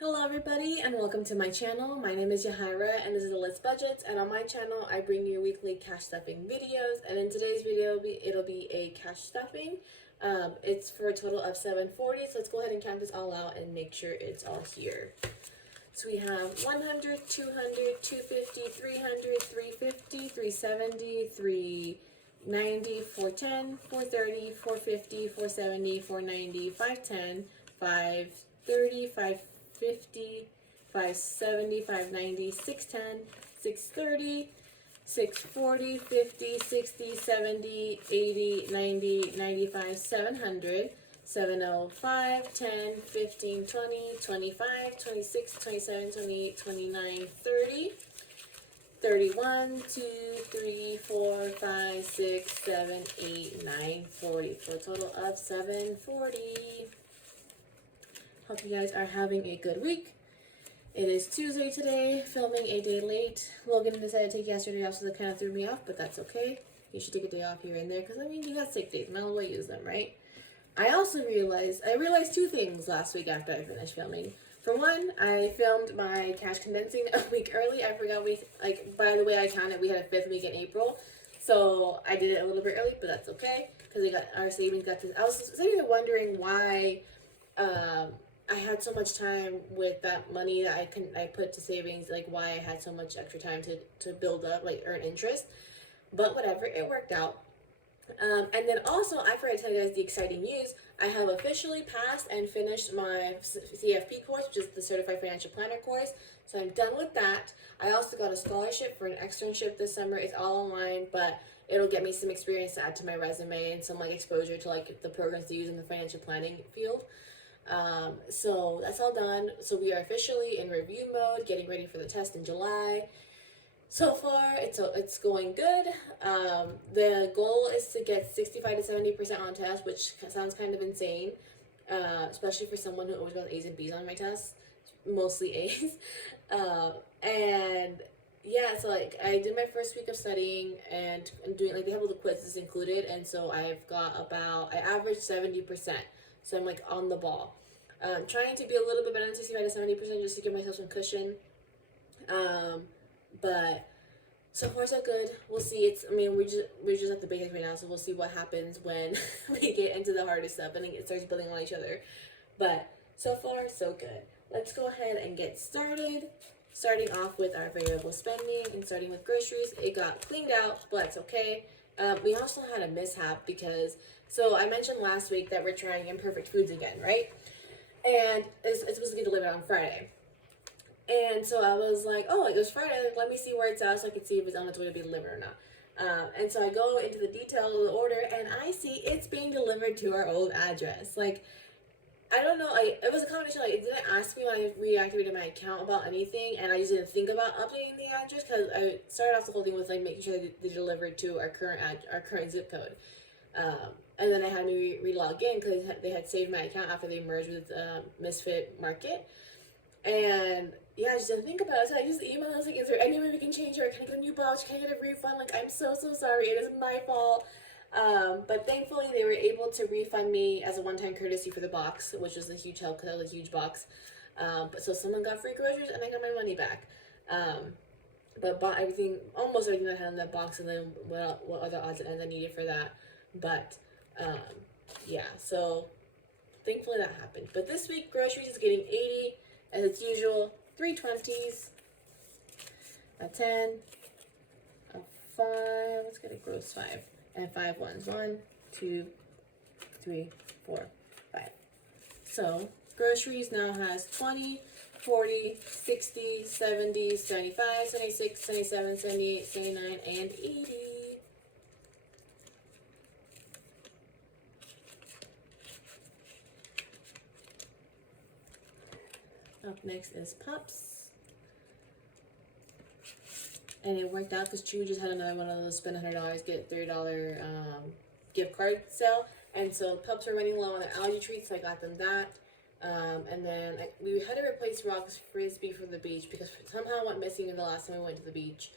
Hello everybody and welcome to my channel. My name is Yahaira and this is Let's Budgets, and on my channel I bring you weekly cash stuffing videos, and in today's video it'll be a cash stuffing. It's for a total of $740, so let's go ahead and count this all out and make sure it's all here. So we have 100, 200, 250, 300, 350, 370, 390, 410, 430, 450, 470, 490, 510, 530, 550, 570, 590, 610, 630, 640, 50, 60, 70, 80, 90, 95, 700, 705, 10, 15, 20, 25, 26, 27, 28, 29, 30, 31, 2, 3, 4, 5, 6, 7, 8, 9, 40, for a total of 740. Hope you guys are having a good week. It is Tuesday today, filming a day late. Logan decided to take yesterday off, so that kind of threw me off, but that's okay. You should take a day off here and there, because I mean, you got sick days, might as well use them, right? I realized two things last week after I finished filming. For one, I filmed my cash condensing a week early. I forgot by the way I counted, we had a 5th week in April. So I did it a little bit early, but that's okay, because our savings got to, I was sitting there wondering why, I had so much time with that money that I put to savings, like why I had so much extra time to build up, like earn interest. But whatever, it worked out. And then also, I forgot to tell you guys the exciting news. I have officially passed and finished my CFP course, which is the Certified Financial Planner course. So I'm done with that. I also got a scholarship for an externship this summer. It's all online, but it'll get me some experience to add to my resume and some like exposure to like the programs to use in the financial planning field. So that's all done. So we are officially in review mode, getting ready for the test in July. So far, it's going good. The goal is to get 65 to 70% on test, which sounds kind of insane, especially for someone who always got A's and B's on my tests, mostly A's. And yeah, so like I did my first week of studying and doing like they have all the quizzes included, and so I averaged 70%. So I'm like on the ball. Trying to be a little bit better than 65 to 70% just to give myself some cushion. But so far so good. We'll see. We're just at the basics right now, so we'll see what happens when we get into the harder stuff and it starts building on each other. But so far so good. Let's go ahead and get started. Starting off with our variable spending and starting with groceries. It got cleaned out, but it's okay. We also had a mishap because, so I mentioned last week that we're trying Imperfect Foods again, right? And it's supposed to be delivered on Friday. And so I was like, oh, it was Friday. Like, let me see where it's at so I can see if it's on its way to be delivered or not. And so I go into the detail of the order and I see it's being delivered to our old address. Like, I don't know, like, it was a combination, like, it didn't ask me when I reactivated my account about anything, and I just didn't think about updating the address, because I started off the whole thing with, like, making sure they delivered to our current zip code. And then I had to re-log in, because they had saved my account after they merged with Misfit Market. And yeah, I just didn't think about it. So I used the email. I was like, is there any way we can change it? Can I get a new box? Can I get a refund? Like, I'm so sorry. It is my fault. But thankfully, they were able to refund me as a one-time courtesy for the box, which was a huge help because it was a huge box. But so someone got free groceries and I got my money back. But bought almost everything that I had in that box, and then what other odds and ends I needed for that. But yeah, so thankfully that happened. But this week, groceries is getting 80 as it's usual. 3 20s, a 10, a 5, let's get a gross 5, and 5 ones. 1, 2, 3, 4, 5. So groceries now has 20, 40, 60, 70, 75, 76, 77, 78, 79, and 80. Up next is Pups. And it worked out because Chew just had another one of those spend $100, get $30 gift card sale. And so Pups were running low on the allergy treats, so I got them that. And then we had to replace Rock's Frisbee for the beach because somehow went missing in the last time we went to the beach.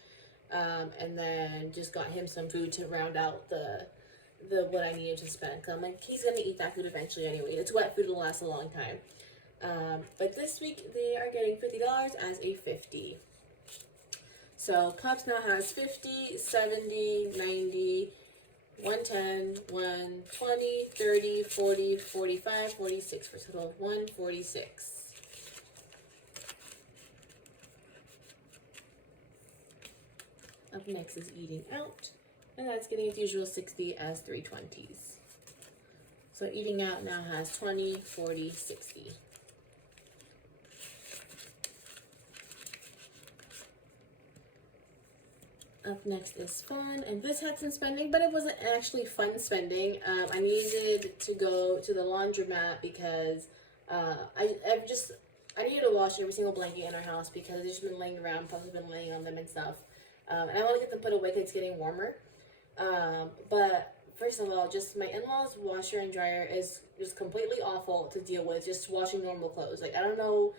And then just got him some food to round out the what I needed to spend. Cause I'm like, he's gonna eat that food eventually anyway. It's wet food, it'll last a long time. But this week they are getting $50 as a 50. So Pops now has 50, 70, 90, 110, 120, 30, 40, 45, 46 for a total of 146. Up next is Eating Out, and that's getting its usual 60 as 320s. So Eating Out now has 20, 40, 60. Up next is Fun, and this had some spending, but it wasn't actually fun spending. I needed to go to the laundromat because I needed to wash every single blanket in our house because they've just been laying around. Plus, I've been laying on them and stuff. And I want to get them put away because it's getting warmer. But first of all, just my in-laws' washer and dryer is just completely awful to deal with. Just washing normal clothes. Like, I don't know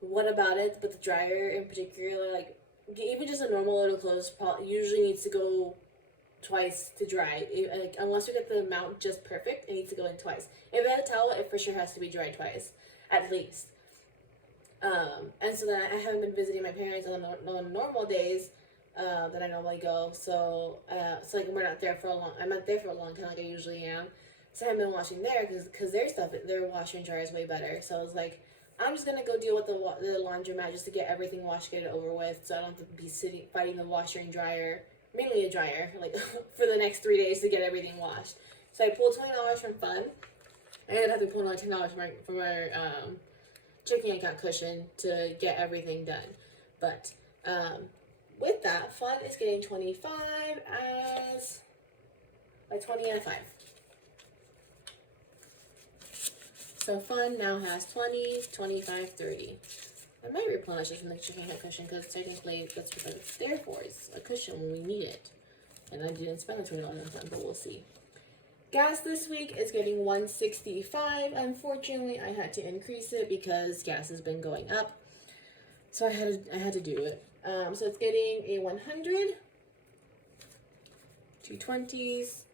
what about it, but the dryer in particular, like, even just a normal load of clothes usually needs to go twice to dry. Like, unless you get the amount just perfect, it needs to go in twice. If I had a towel, it for sure has to be dried twice, at least. And so then I haven't been visiting my parents on normal days that I normally go. So like we're not there for a long. I'm not there for a long time like I usually am. So I haven't been washing there because their stuff, their washer and dryer is way better. So I was like, I'm just gonna go deal with the laundromat just to get everything washed, get it over with, so I don't have to be fighting the washer and dryer, mainly a dryer, like for the next 3 days to get everything washed. So I pulled $20 from Fun. I ended up having to pull another $10 from our checking account cushion to get everything done. But with that, Fun is getting 25 as a 20 and a 5. So Fun now has 20, 25, 30. I might replenish this from the checking account cushion because technically that's what it's there for. It's a cushion when we need it. And I didn't spend the $20 on Fun, but we'll see. Gas this week is getting $1.65. Unfortunately, I had to increase it because gas has been going up. So I had to do it. So it's getting a 100, 2 20s,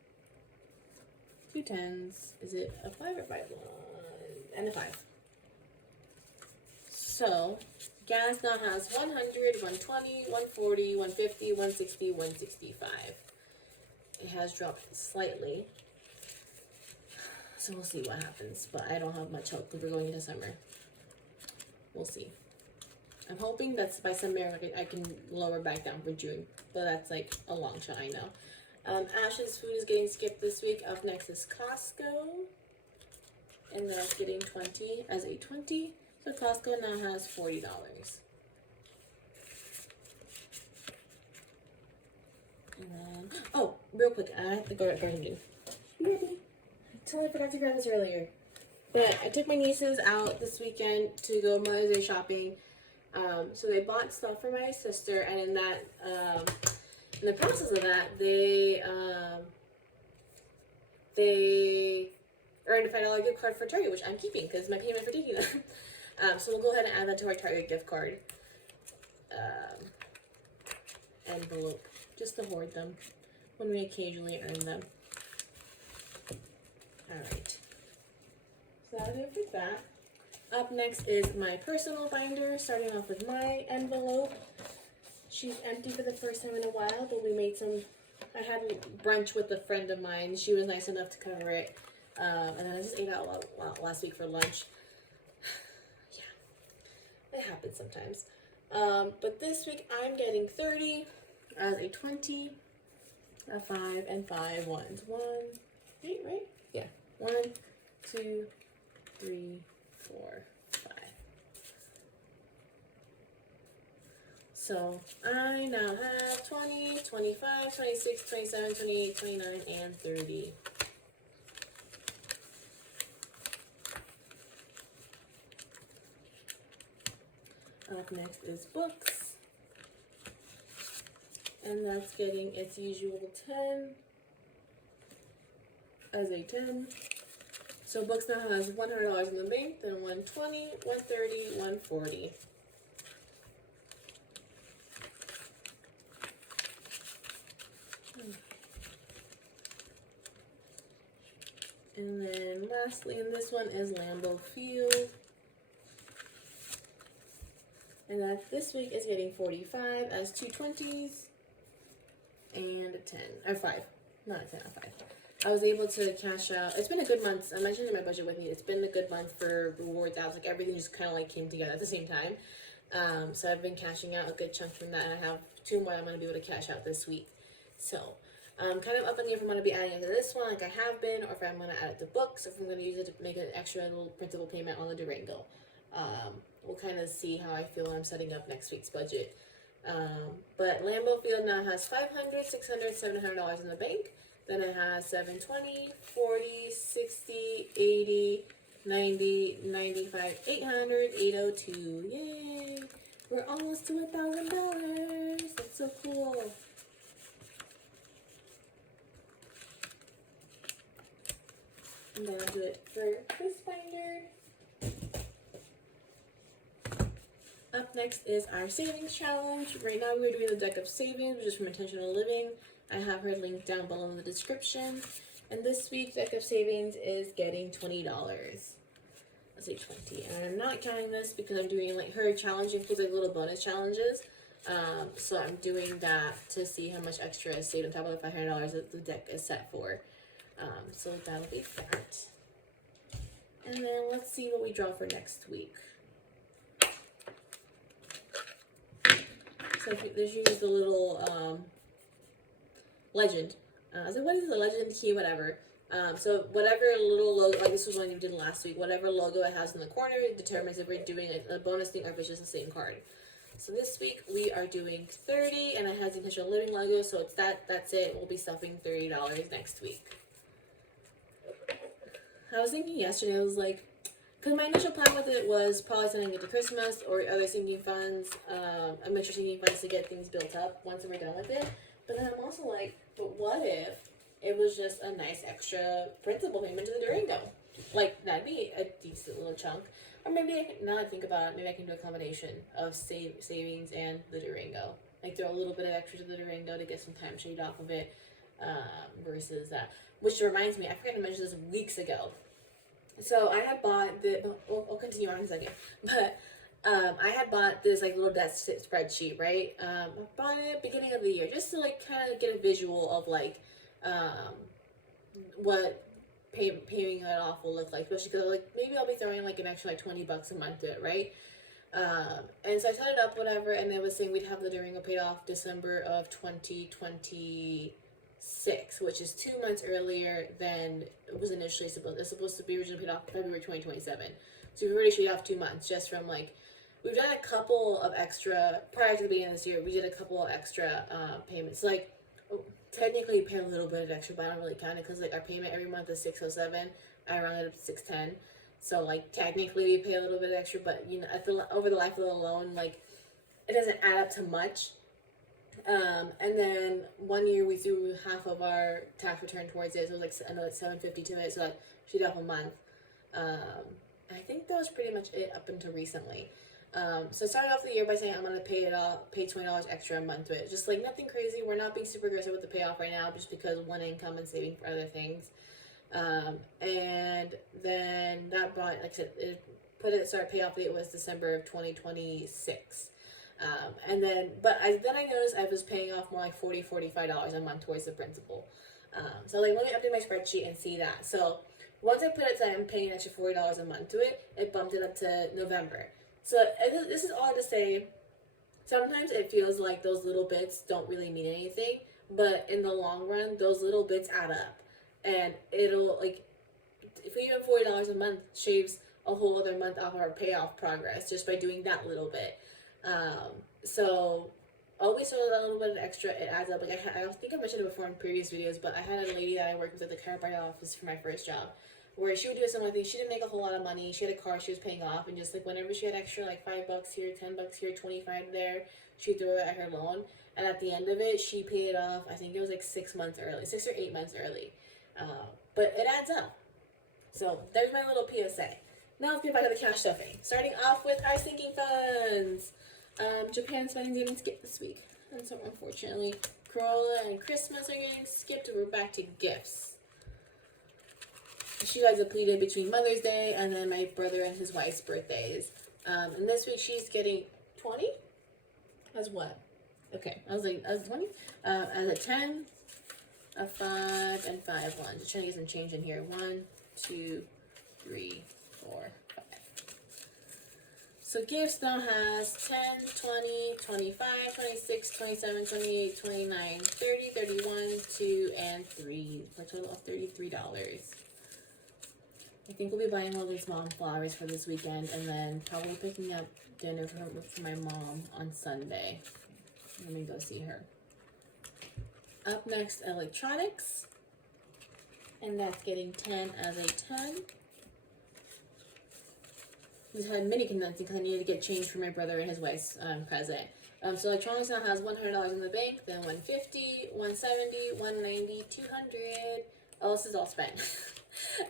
2 10s. Is it a 5 or 5? And a 5. So gas now has 100, 120, 140, 150, 160, 165. It has dropped slightly. So we'll see what happens. But I don't have much hope because we're going into summer. We'll see. I'm hoping that by some miracle I can lower back down for June. But that's like a long shot, I know. Ash's food is getting skipped this week. Up next is Costco. And that's getting 20 as a 20. So Costco now has $40. And then, oh, real quick, I have to go to Garden. I totally forgot to grab this earlier. But I took my nieces out this weekend to go Mother's Day shopping. So they bought stuff for my sister, and in the process of that, they earned a $5 gift card for Target, which I'm keeping because my payment for taking them. So we'll go ahead and add that to our Target gift card envelope, just to hoard them when we occasionally earn them. Alright, so that's it for that. Up next is my personal binder, starting off with my envelope. She's empty for the first time in a while, but we made some, I had brunch with a friend of mine. She was nice enough to cover it. And then I just ate out last week for lunch. Yeah, it happens sometimes. But this week I'm getting 30 as a 20, a 5, and 5 ones. 1, 8, right? Yeah. 1, 2, 3, 4, 5. So I now have 20, 25, 26, 27, 28, 29, and 30. Up next is books. And that's getting its usual 10 as a 10. So books now has $100 in the bank, then 120, 130, 140. And then lastly in this one is Lambeau Field. And that this week is getting 45 as 2 20s and a 10, or 5. Not a 10, a 5. I was able to cash out. It's been a good month. I mentioned in my budget with me. It's been a good month for rewards apps. Like everything just kind of like came together at the same time. So I've been cashing out a good chunk from that, and I have 2 more I'm going to be able to cash out this week. So I'm kind of up in the air if I'm going to be adding it to this one like I have been, or if I'm going to add it to books, or if I'm going to use it to make an extra little principal payment on the Durango. We'll kind of see how I feel when I'm setting up next week's budget. But Lambeau Field now has $500, $600, $700 in the bank. Then it has 720, 40, 60, 80, 90, 95, 800, 802. Yay! We're almost to $1,000. That's so cool. And then I'll do it for this binder. Up next is our savings challenge. Right now we're doing the deck of savings, which is from Intentional Living. I have her linked down below in the description. And this week's deck of savings is getting $20. Let's say 20. And I'm not counting this because I'm doing like her challenge includes like little bonus challenges. So I'm doing that to see how much extra is saved on top of the $500 that the deck is set for. So that'll be that. And then let's see what we draw for next week. So there's usually the little legend. I said, what is the legend key, whatever. So whatever little logo, like this was one you did last week, whatever logo it has in the corner determines if we're doing a bonus thing or if it's just the same card. So this week we are doing 30, and it has the Intentional Living logo, so it's that's it. We'll be stuffing $30 next week. I was thinking yesterday, I was like, because my initial plan with it was probably sending it to Christmas or other sinking funds, a mixture sinking funds to get things built up once we're done with it. But then I'm also like, but what if it was just a nice extra principal payment to the Durango? Like, that'd be a decent little chunk. Or maybe, now that I think about it, maybe I can do a combination of savings and the Durango. Like, throw a little bit of extra to the Durango to get some time shaved off of it, versus that. Which reminds me, I forgot to mention this weeks ago. So I had bought I'll continue on in a second, but I had bought this like little debt spreadsheet, right? I bought it at the beginning of the year just to like kind of get a visual of like what paying it off will look like, especially because like maybe I'll be throwing like an extra like $20 a month to it, right? And so I set it up, whatever, and it was saying we'd have the Durango paid off December of 2026, which is 2 months earlier than it was initially supposed. It's supposed to be originally paid off February 2027. So we've already shaved off 2 months just from like, we've done a couple of extra, prior to the beginning of this year, we did a couple of extra payments. Like, technically we pay a little bit of extra, but I don't really count it because like our payment every month is $607. I rounded up to $610. So like technically we pay a little bit extra, but you know, over the life of the loan, like it doesn't add up to much. And then 1 year we threw half of our tax return towards it, so it was like another $750 to it, so that should off a month. I think that was pretty much it up until recently. So I started off the year by saying I'm gonna pay $20 extra a month to it. Just like nothing crazy. We're not being super aggressive with the payoff right now, just because one income and saving for other things. And then that brought, like I said, started payoff date was December of 2026. And then, I noticed I was paying off more like $45 a month towards the principal. So like, let me update my spreadsheet and see that. So once I put it that I'm paying an extra $40 a month to it, it bumped it up to November. So this is all to say, sometimes it feels like those little bits don't really mean anything, but in the long run, those little bits add up. And it'll, like, if we even $40 a month shaves a whole other month off of our payoff progress just by doing that little bit. So always throw that little bit of extra, it adds up. Like I think I mentioned it before in previous videos, but I had a lady that I worked with at the chiropractic office for my first job, where she would do a similar thing. She didn't make a whole lot of money. She had a car she was paying off, and just like whenever she had extra, like $5 here, $10 here, 25 there, she'd throw it at her loan. And at the end of it, she paid it off. I think it was like 6 months early, 6 or 8 months early. But it adds up. So there's my little PSA. Now let's get back to the cash stuffing. Starting off with our sinking funds. Japan spending didn't skip this week. And so unfortunately, Corolla and Christmas are getting skipped. We're back to gifts. She got depleted between Mother's Day and then my brother and his wife's birthdays. And this week she's getting 20? As what? Okay, I was like, as 20? As a 10, a 5, and 5 ones. Just trying to get some change in here. 1, 2, 3, 4, 5. So gifts now has 10, 20, 25, 26, 27, 28, 29, 30, 31, 2, and 3. For a total of $33. I think we'll be buying Lily's mom flowers for this weekend and then probably picking up dinner for my mom on Sunday. Let me go see her. Up next, electronics. And that's getting 10 as a 10. Just had mini condensing because I needed to get change for my brother and his wife's present. So electronics now has $100 in the bank, then 150, 170, 190, 200. Oh, this is all spent.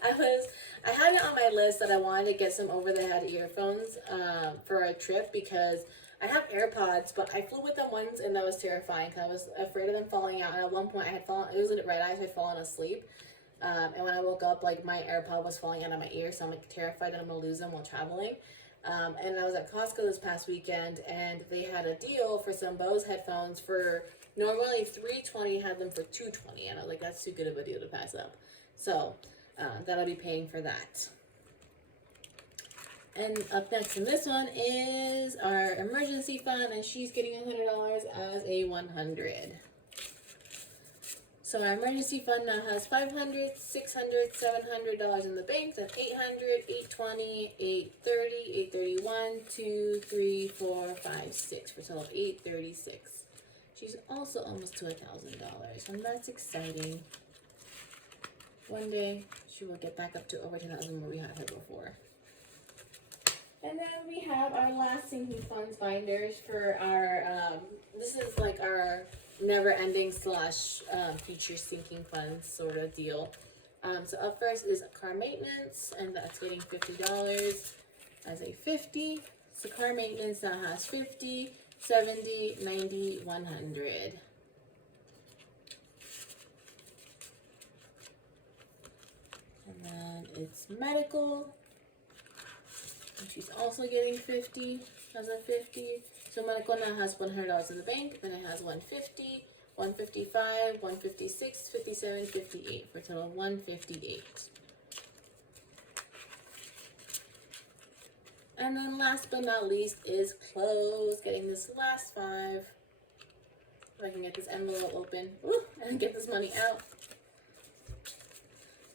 I had it on my list that I wanted to get some over-the-head earphones for a trip because I have AirPods, but I flew with them once and that was terrifying because I was afraid of them falling out. And at one point I had fallen, it was at red eyes, I had fallen asleep. And when I woke up, like my AirPod was falling out of my ear, so I'm like terrified that I'm gonna lose them while traveling. And I was at Costco this past weekend, and they had a deal for some Bose headphones for normally $320, had them for $220, and I was like, that's too good of a deal to pass up. So that I'll be paying for that. And up next in this one is our emergency fund, and she's getting $100 as a 100. So our emergency fund now has $500, $600, $700 in the bank. That's $800, $820, $830, $831, 2, 3, 4, 5, 6 for a total of $836. She's also almost to $1,000, and that's exciting. One day she will get back up to over 10,000 where we had her before. And then we have our last sinking funds binders for our. This is like our never-ending / future sinking funds sort of deal. So up first is car maintenance, and that's getting $50 as a 50. So car maintenance now has 50, 70, 90, 100. And then it's medical. And she's also getting 50 as a 50. So medical now has $100 in the bank, then it has 150, 155, 156, 57, 58 for a total of 158. And then last but not least is clothes, getting this last 5. If I can get this envelope open, and get this money out.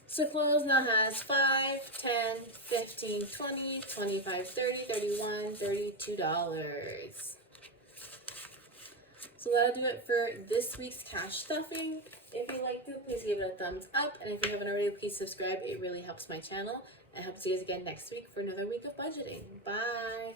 So clothes now has 5, 10, 15, 20, 25, 30, 31, $32. So that'll do it for this week's cash stuffing. If you liked it, please give it a thumbs up. And if you haven't already, please subscribe. It really helps my channel. And I hope to see you guys again next week for another week of budgeting. Bye.